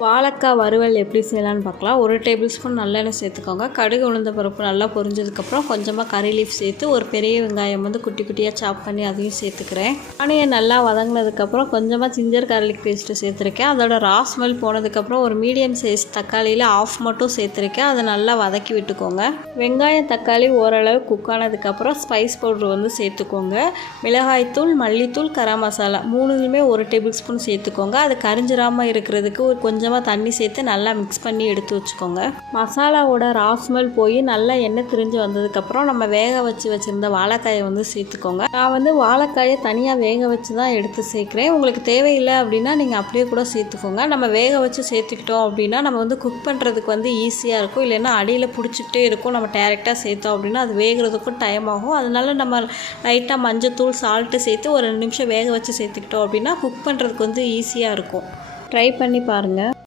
வாழைக்காய் வறுவல் எப்படி செய்யலான்னு பார்க்கலாம். 1 டேபிள் ஸ்பூன் நல்லெண்ணெய் சேர்த்துக்கோங்க. கடுகு உளுந்த பருப்பு நல்லா பொரிஞ்சதுக்கப்புறம் கொஞ்சமாக கறி லீஃப் சேர்த்து ஒரு பெரிய வெங்காயம் வந்து குட்டி குட்டியாக சாப் பண்ணி அதையும் சேர்த்துக்கிறேன். ஆனியன் நல்லா வதங்கினதுக்கப்புறம் கொஞ்சமாக ஜிஞ்சர் கார்லிக் பேஸ்ட்டு சேர்த்துருக்கேன். அதோட ரா ஸ்மெல் போனதுக்கப்புறம் ஒரு மீடியம் சைஸ் தக்காளியில் ஆஃப் மட்டும் சேர்த்துருக்கேன். அதை நல்லா வதக்கி விட்டுக்கோங்க. வெங்காயம் தக்காளி ஓரளவு குக் ஆனதுக்கப்புறம் ஸ்பைஸ் பவுட்ரு வந்து சேர்த்துக்கோங்க. மிளகாய்த்தூள், மல்லித்தூள், கரம் மசாலா 3லுமே 1 டேபிள் ஸ்பூன் சேர்த்துக்கோங்க. அது கரிஞ்சிராமல் இருக்கிறதுக்கு ஒரு கொஞ்சமாக தண்ணி சேர்த்து நல்லா மிக்ஸ் பண்ணி எடுத்து வச்சுக்கோங்க. மசாலாவோட ரா ஸ்மெல் போய் நல்லா எண்ணெய் திரிஞ்சு வந்ததுக்கப்புறம் நம்ம வேக வச்சுருந்த வாழைக்காயை வந்து சேர்த்துக்கோங்க. நான் வந்து வாழைக்காயை தனியாக வேக வச்சு தான் எடுத்து சேர்க்குறேன். உங்களுக்கு தேவையில்லை அப்படின்னா நீங்கள் அப்படியே கூட சேர்த்துக்கோங்க. நம்ம வேக வச்சு சேர்த்துக்கிட்டோம் அப்படின்னா நம்ம வந்து குக் பண்ணுறதுக்கு வந்து ஈஸியாக இருக்கும். இல்லைன்னா அடியில் பிடிச்சிக்கிட்டே இருக்கும். நம்ம டேரெக்டாக சேர்த்தோம் அப்படின்னா அது வேகிறதுக்கும் டைம் ஆகும். அதனால நம்ம லைட்டாக மஞ்சத்தூள், சால்ட்டு சேர்த்து ஒரு 2 நிமிஷம் வேக வச்சு சேர்த்துக்கிட்டோம் அப்படின்னா குக் பண்ணுறதுக்கு வந்து ஈஸியாக இருக்கும். ட்ரை பண்ணி பாருங்கள்.